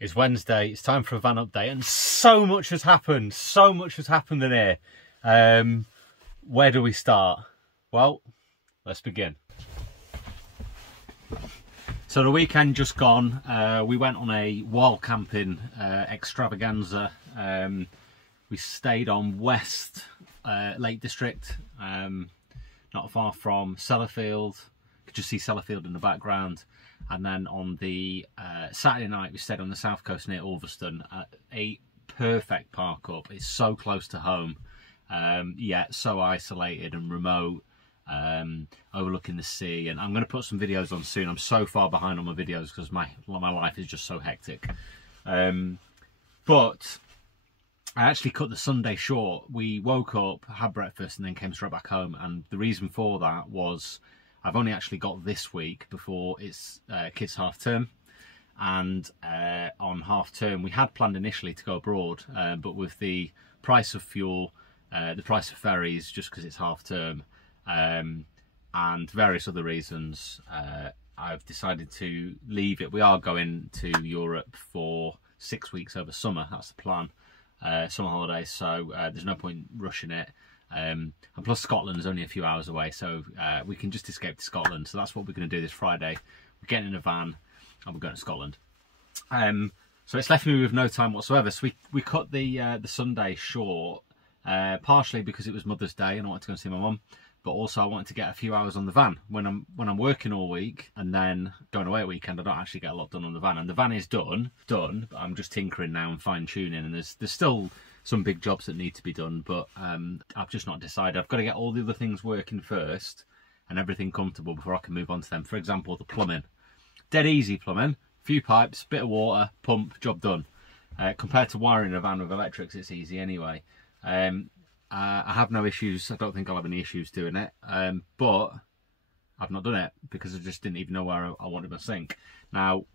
It's Wednesday, it's time for a van update, and so much has happened. So much has happened in here. Where do we start? Well, let's begin. So the weekend just gone, we went on a wild camping extravaganza. We stayed on West Lake District, not far from Sellafield. You could just see Sellafield in the background. And then on the Saturday night, we stayed on the south coast near Ulverston at a perfect park up. It's so close to home, yet so isolated and remote, overlooking the sea. And I'm going to put some videos on soon. I'm so far behind on my videos because my life is just so hectic. But I actually cut the Sunday short. We woke up, had breakfast, and then came straight back home. And the reason for that was I've only actually got this week before it's kids' half term, and on half term we had planned initially to go abroad, but with the price of fuel, the price of ferries, just because it's half term, and various other reasons, I've decided to leave it. We are going to Europe for 6 weeks over summer. That's the plan, summer holidays, so there's no point rushing it. And plus Scotland is only a few hours away, so we can just escape to Scotland. So that's what we're going to do this Friday. We're getting in a van and we're going to Scotland. So it's left me with no time whatsoever. So we cut the Sunday short, partially because it was Mother's Day and I wanted to go and see my mum, but also I wanted to get a few hours on the van. When I'm working all week and then going away at weekend, I don't actually get a lot done on the van. And the van is done, but I'm just tinkering now and fine tuning. And there's still some big jobs that need to be done, but I've just not decided. I've got to get all the other things working first and everything comfortable before I can move on to them. For example, the plumbing. Dead easy plumbing. Few pipes, bit of water, pump, job done. Compared to wiring a van with electrics, it's easy anyway. I have no issues. I don't think I'll have any issues doing it, but I've not done it because I just didn't even know where I wanted my sink. Now,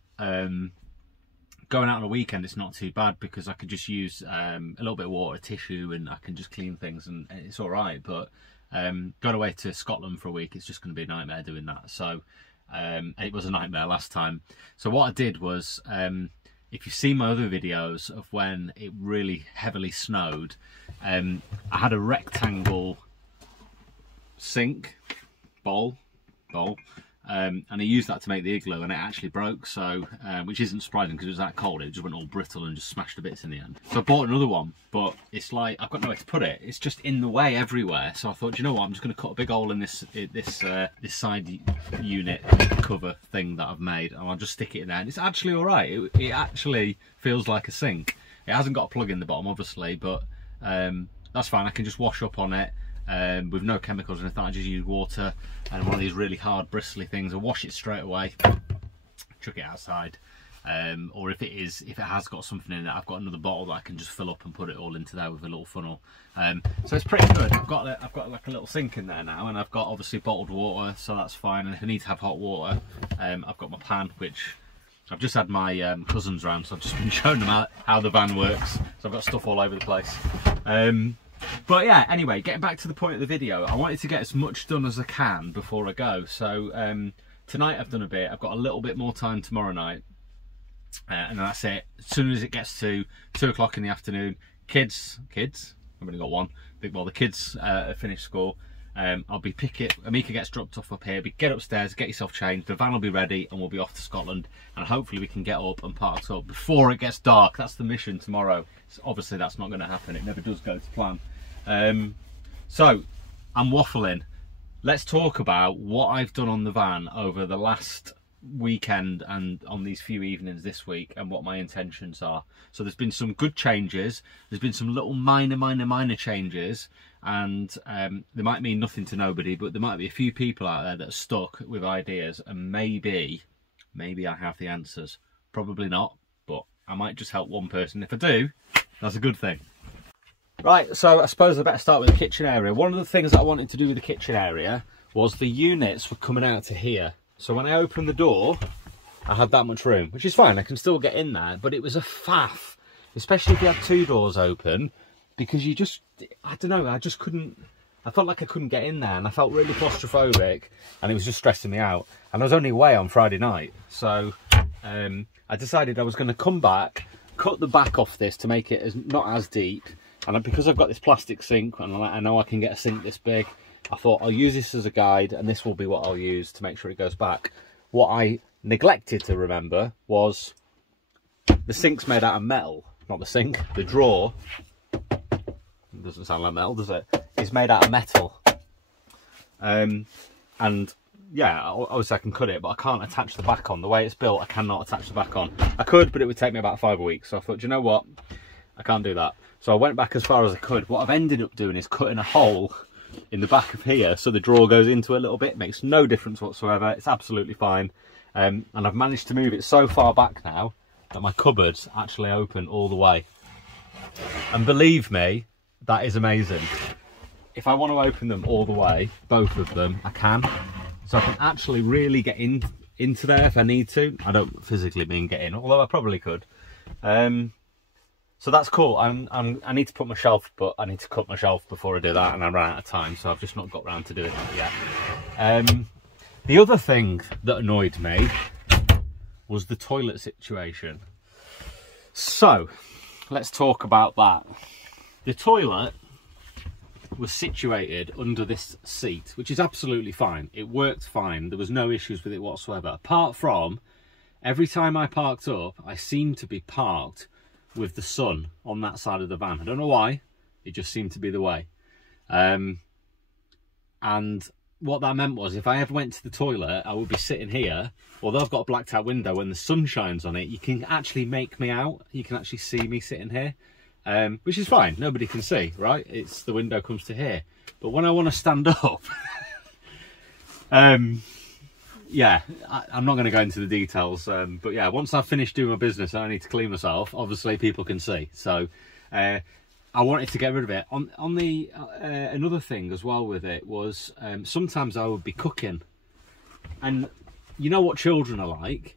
going out on a weekend, it's not too bad because I could just use a little bit of water, tissue, and I can just clean things and it's all right. But going away to Scotland for a week, it's just going to be a nightmare doing that. So it was a nightmare last time. So what I did was, if you've seen my other videos of when it really heavily snowed, I had a rectangle sink bowl, and I used that to make the igloo, and it actually broke, so which isn't surprising because it was that cold. It just went all brittle and just smashed to bits in the end. So I bought another one, but it's like I've got nowhere to put it. It's just in the way everywhere. So I thought, you know what, I'm just going to cut a big hole in this side unit cover thing that I've made, and I'll just stick it in there. And it's actually all right. It actually feels like a sink. It hasn't got a plug in the bottom, obviously, but that's fine. I can just wash up on it. With no chemicals or anything. I just use water and one of these really hard bristly things. I wash it straight away, chuck it outside, or if it has got something in it, I've got another bottle that I can just fill up and put it all into there with a little funnel. So it's pretty good. I've got like a little sink in there now, and I've got obviously bottled water, so that's fine. And if I need to have hot water, I've got my pan, which I've just had my cousins round, so I've just been showing them how the van works. So I've got stuff all over the place. But yeah, anyway, getting back to the point of the video, I wanted to get as much done as I can before I go. So tonight I've done a bit. I've got a little bit more time tomorrow night, and that's it. As soon as it gets to 2 o'clock in the afternoon, kids, I've only got one. Well, the kids have finished school. I'll be Amika gets dropped off up here. Get upstairs, get yourself changed. The van will be ready, and we'll be off to Scotland. And hopefully we can get up and park up before it gets dark. That's the mission tomorrow. So obviously that's not going to happen. It never does go to plan. So I'm waffling. Let's talk about what I've done on the van over the last weekend and on these few evenings this week, and what my intentions are. So there's been some good changes. There's been some little minor changes, and they might mean nothing to nobody, but there might be a few people out there that are stuck with ideas, and maybe I have the answers. Probably not, but I might just help one person. If I do, that's a good thing. Right, so I suppose I better start with the kitchen area. One of the things that I wanted to do with the kitchen area was the units were coming out to here. So when I opened the door, I had that much room, which is fine. I can still get in there, but it was a faff, especially if you had 2 doors open, because you just, I don't know, I just couldn't, I felt like I couldn't get in there, and I felt really claustrophobic, and it was just stressing me out. And I was only away on Friday night, so I decided I was going to come back, cut the back off this to make it not as deep. And because I've got this plastic sink, and I know I can get a sink this big, I thought I'll use this as a guide, and this will be what I'll use to make sure it goes back. What I neglected to remember was the sink's made out of metal. Not the sink, the drawer. It doesn't sound like metal, does it? It's made out of metal. And yeah, obviously I can cut it, but I can't attach the back on. The way it's built, I cannot attach the back on. I could, but it would take me about 5 weeks. So I thought, do you know what? I can't do that. So I went back as far as I could. What I've ended up doing is cutting a hole in the back of here so the drawer goes into it a little bit. It makes no difference whatsoever. It's absolutely fine. And I've managed to move it so far back now that my cupboards actually open all the way. And believe me, that is amazing. If I want to open them all the way, both of them, I can. So I can actually really get into there if I need to. I don't physically mean get in, although I probably could. So that's cool. I need to put my shelf, but I need to cut my shelf before I do that, and I ran out of time, so I've just not got around to doing that yet. The other thing that annoyed me was the toilet situation. So let's talk about that. The toilet was situated under this seat, which is absolutely fine. It worked fine. There was no issues with it whatsoever. Apart from every time I parked up, I seemed to be parked with the sun on that side of the van. I don't know why, it just seemed to be the way. And what that meant was if I ever went to the toilet, I would be sitting here. Although I've got a blacked out window, when the sun shines on it, you can actually make me out. You can actually see me sitting here, which is fine. Nobody can see, right? It's the window comes to here. But when I want to stand up, yeah, I'm not going to go into the details, but yeah, once I've finished doing my business and I need to clean myself, obviously people can see. So I wanted to get rid of it. On the another thing as well with it was sometimes I would be cooking, and you know what children are like.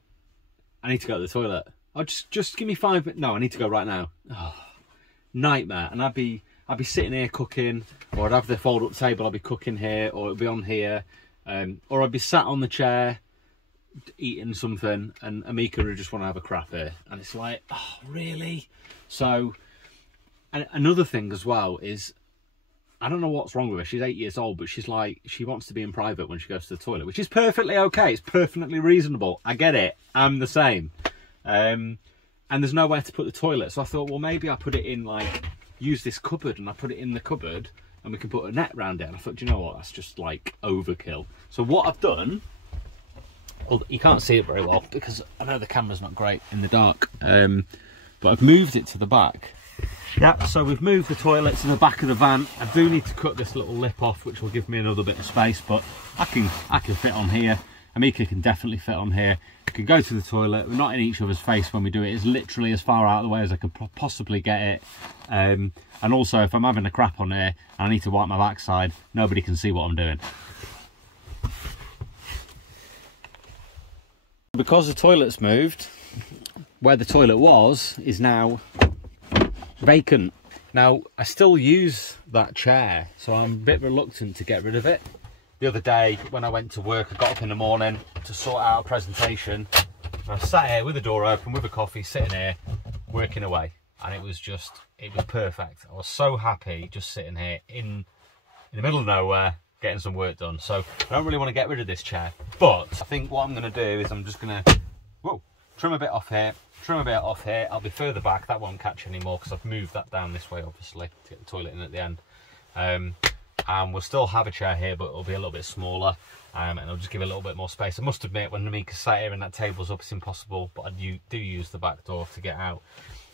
I need to go to the toilet. Oh, just give me 5 minutes. No, I need to go right now. Oh, nightmare. And I'd be sitting here cooking, or I'd have the fold up table. I'd be cooking here, or it'd be on here. Or I'd be sat on the chair eating something, and Amika would just want to have a crap here, and it's like, oh really? So, and another thing as well is, I don't know what's wrong with her. She's 8 years old, but she's like, she wants to be in private when she goes to the toilet, which is perfectly okay. It's perfectly reasonable. I get it. I'm the same. And there's nowhere to put the toilet, so I thought, well, maybe I put it in, like, use this cupboard, and I put it in the cupboard, and we can put a net round it. And I thought, do you know what, that's just like overkill. So what I've done, well, you can't see it very well because I know the camera's not great in the dark, but I've moved it to the back. Yeah, so we've moved the toilet to the back of the van. I do need to cut this little lip off, which will give me another bit of space, but I can fit on here. Amika can definitely fit on here. We can go to the toilet. We're not in each other's face when we do it. It's literally as far out of the way as I can possibly get it. And also, if I'm having a crap on here and I need to wipe my backside, nobody can see what I'm doing. Because the toilet's moved, where the toilet was is now vacant. Now, I still use that chair, so I'm a bit reluctant to get rid of it. The other day, when I went to work, I got up in the morning to sort out a presentation. I sat here with the door open, with a coffee, sitting here, working away. And it was perfect. I was so happy just sitting here in the middle of nowhere, getting some work done. So I don't really want to get rid of this chair. But I think what I'm going to do is I'm just going to trim a bit off here, trim a bit off here. I'll be further back. That won't catch anymore because I've moved that down this way, obviously, to get the toilet in at the end. And we'll still have a chair here, but it'll be a little bit smaller, and I'll just give it a little bit more space. I must admit, when Amika sat here and that table's up, it's impossible, but I do use the back door to get out.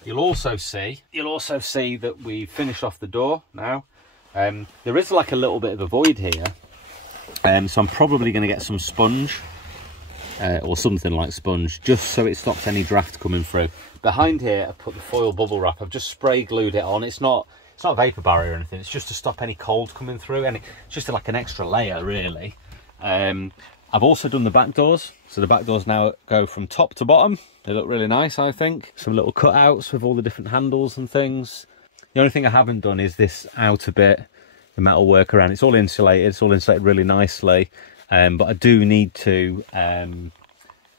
You'll also see that we've finished off the door now. There is like a little bit of a void here, so I'm probably going to get some sponge or something like sponge, just so it stops any draft coming through. Behind here, I put the foil bubble wrap. I've just spray glued it on. It's not a vapor barrier or anything. It's just to stop any cold coming through, and it's just like an extra layer, really. I've also done the back doors, so the back doors now go from top to bottom. They look really nice, I think. Some little cutouts with all the different handles and things. The only thing I haven't done is this outer bit, the metal work around. It's all insulated. It's all insulated really nicely, but I do need to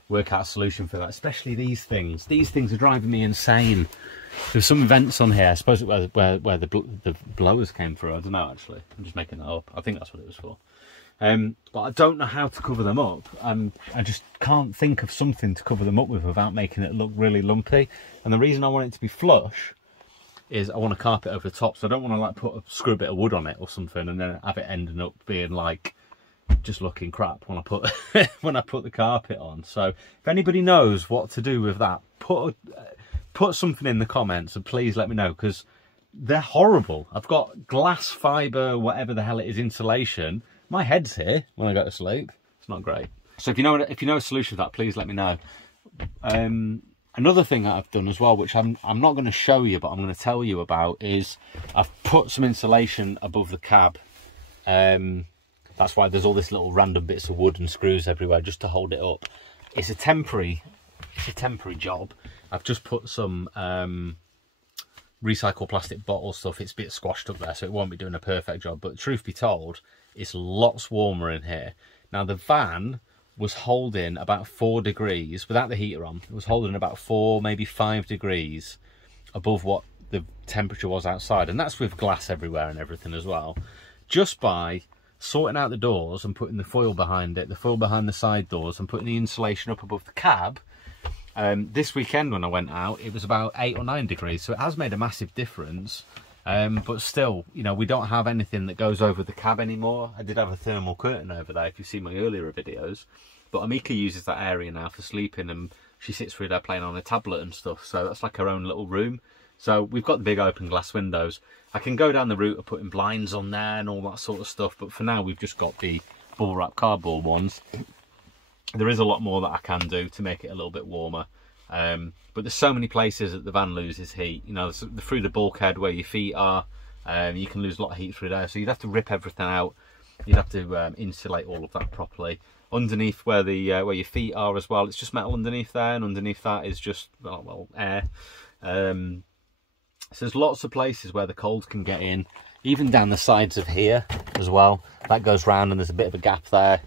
work out a solution for that, especially these things. These things are driving me insane. There's some vents on here, I suppose where the blowers came through. I don't know, actually. I'm just making that up. I think that's what it was for. But I don't know how to cover them up. I just can't think of something to cover them up with without making it look really lumpy. And the reason I want it to be flush is I want a carpet over the top, so I don't want to like put a screw bit of wood on it or something and then have it ending up being like just looking crap when I put when I put the carpet on. So if anybody knows what to do with that, put something in the comments and please let me know, because they're horrible. I've got glass fibre, whatever the hell it is, insulation. My head's here when I go to sleep. It's not great. So if you know a solution for that, please let me know. Another thing that I've done as well, which I'm not going to show you, but I'm going to tell you about, is I've put some insulation above the cab. That's why there's all this little random bits of wood and screws everywhere just to hold it up. It's a temporary job. I've just put some recycled plastic bottle stuff. It's a bit squashed up there, so it won't be doing a perfect job. But truth be told, it's lots warmer in here. Now the van was holding about 4 degrees without the heater on. It was holding about 4, maybe 5 degrees above what the temperature was outside, and that's with glass everywhere and everything as well. Just by sorting out the doors and putting the foil behind it, the foil behind the side doors, and putting the insulation up above the cab, this weekend when I went out, it was about 8 or 9 degrees, so it has made a massive difference. But still, you know, we don't have anything that goes over the cab anymore. I did have a thermal curtain over there if you've seen my earlier videos, but Amika uses that area now for sleeping, and she sits through there playing on a tablet and stuff, so that's like her own little room. So we've got the big open glass windows. I can go down the route of putting blinds on there and all that sort of stuff, but for now we've just got the bubble wrap cardboard ones. There is a lot more that I can do to make it a little bit warmer. But there's so many places that the van loses heat. You know, through the bulkhead where your feet are, you can lose a lot of heat through there. So you'd have to rip everything out. You'd have to insulate all of that properly. Underneath where your feet are as well, it's just metal underneath there, and underneath that is just well air. So there's lots of places where the cold can get in, even down the sides of here as well. That goes round and there's a bit of a gap there,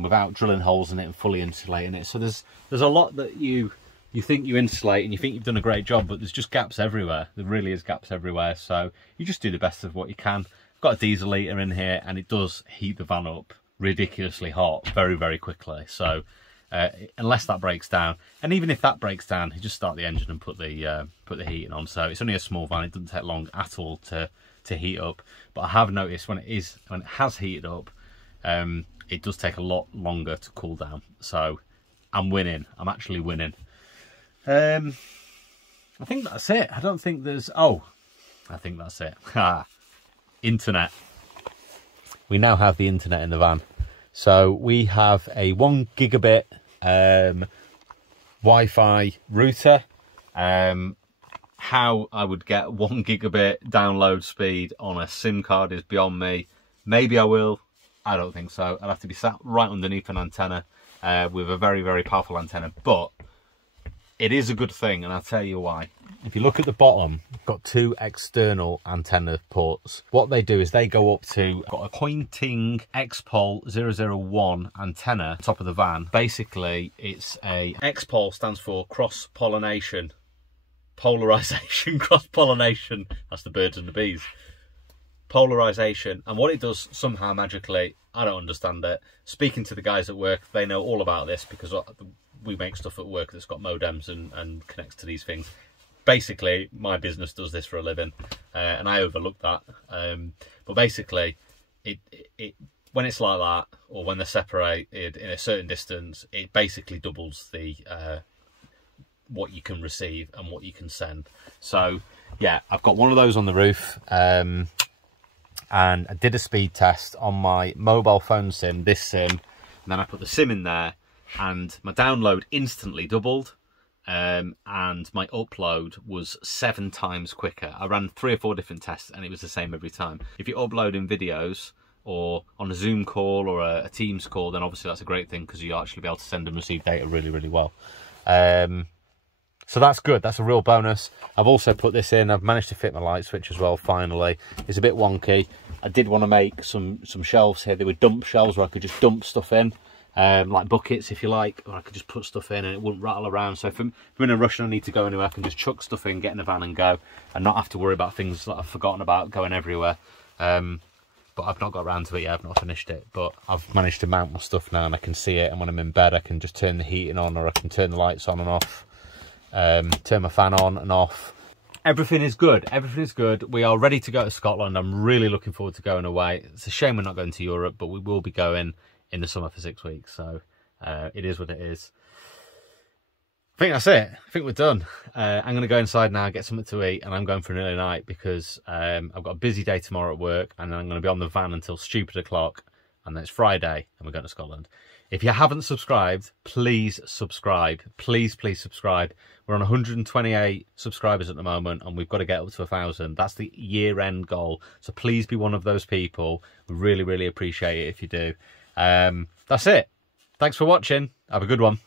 without drilling holes in it and fully insulating it. So there's a lot that you think you insulate and you think you've done a great job, but there's just gaps everywhere. There really is gaps everywhere. So you just do the best of what you can. I've got a diesel heater in here and it does heat the van up ridiculously hot very, very quickly. So unless that breaks down, and even if that breaks down, you just start the engine and put the heating on. So it's only a small van, it doesn't take long at all to heat up. But I have noticed when it has heated up, it does take a lot longer to cool down. So I'm winning. I'm actually winning. I think that's it. I don't think there's... Oh, I think that's it. Internet. We now have the internet in the van. So we have a 1 gigabit Wi-Fi router. How I would get 1 gigabit download speed on a SIM card is beyond me. Maybe I will. I don't think so. I'll have to be sat right underneath an antenna with a very, very powerful antenna. But it is a good thing, and I'll tell you why. If you look at the bottom, you've got 2 external antenna ports. What they do is they go up to, got a pointing XPOL 001 antenna top of the van. Basically, it's a XPOL stands for cross-pollination. Polarization, cross-pollination. That's the birds and the bees. Polarization. And what it does somehow magically, I don't understand it. Speaking to the guys at work, they know all about this because we make stuff at work that's got modems and connects to these things. Basically, my business does this for a living, and I overlook that. But basically, it when it's like that, or when they're separated in a certain distance, it basically doubles the what you can receive and what you can send. So yeah, I've got one of those on the roof, and I did a speed test on my mobile phone SIM, this SIM, and then I put the SIM in there, and my download instantly doubled. And my upload was 7 times quicker. I ran 3 or 4 different tests and it was the same every time. If you're uploading videos or on a Zoom call or a Teams call, then obviously that's a great thing because you'll actually be able to send and receive data really, really well. So that's good. That's a real bonus. I've also put this in. I've managed to fit my light switch as well, finally. It's a bit wonky. I did want to make some shelves here. They were dump shelves where I could just dump stuff in. like buckets if you like, or I could just put stuff in and it wouldn't rattle around. So if I'm in a rush and I need to go anywhere, I can just chuck stuff in, get in the van and go, and not have to worry about things that I've forgotten about going everywhere. But I've not got around to it yet, I've not finished it, but I've managed to mount my stuff now and I can see it, and when I'm in bed I can just turn the heating on, or I can turn the lights on and off, turn my fan on and off. Everything is good, everything is good. We are ready to go to Scotland. I'm really looking forward to going away. It's a shame we're not going to Europe, but we will be going in the summer for 6 weeks, so it is what it is. I think that's it. I think we're done. I'm going to go inside now, get something to eat, and I'm going for an early night because I've got a busy day tomorrow at work, and then I'm going to be on the van until stupid o'clock, and then it's Friday, and we're going to Scotland. If you haven't subscribed, please subscribe. Please, please subscribe. We're on 128 subscribers at the moment, and we've got to get up to 1,000. That's the year-end goal, so please be one of those people. We really, really appreciate it if you do. That's it. Thanks for watching. Have a good one.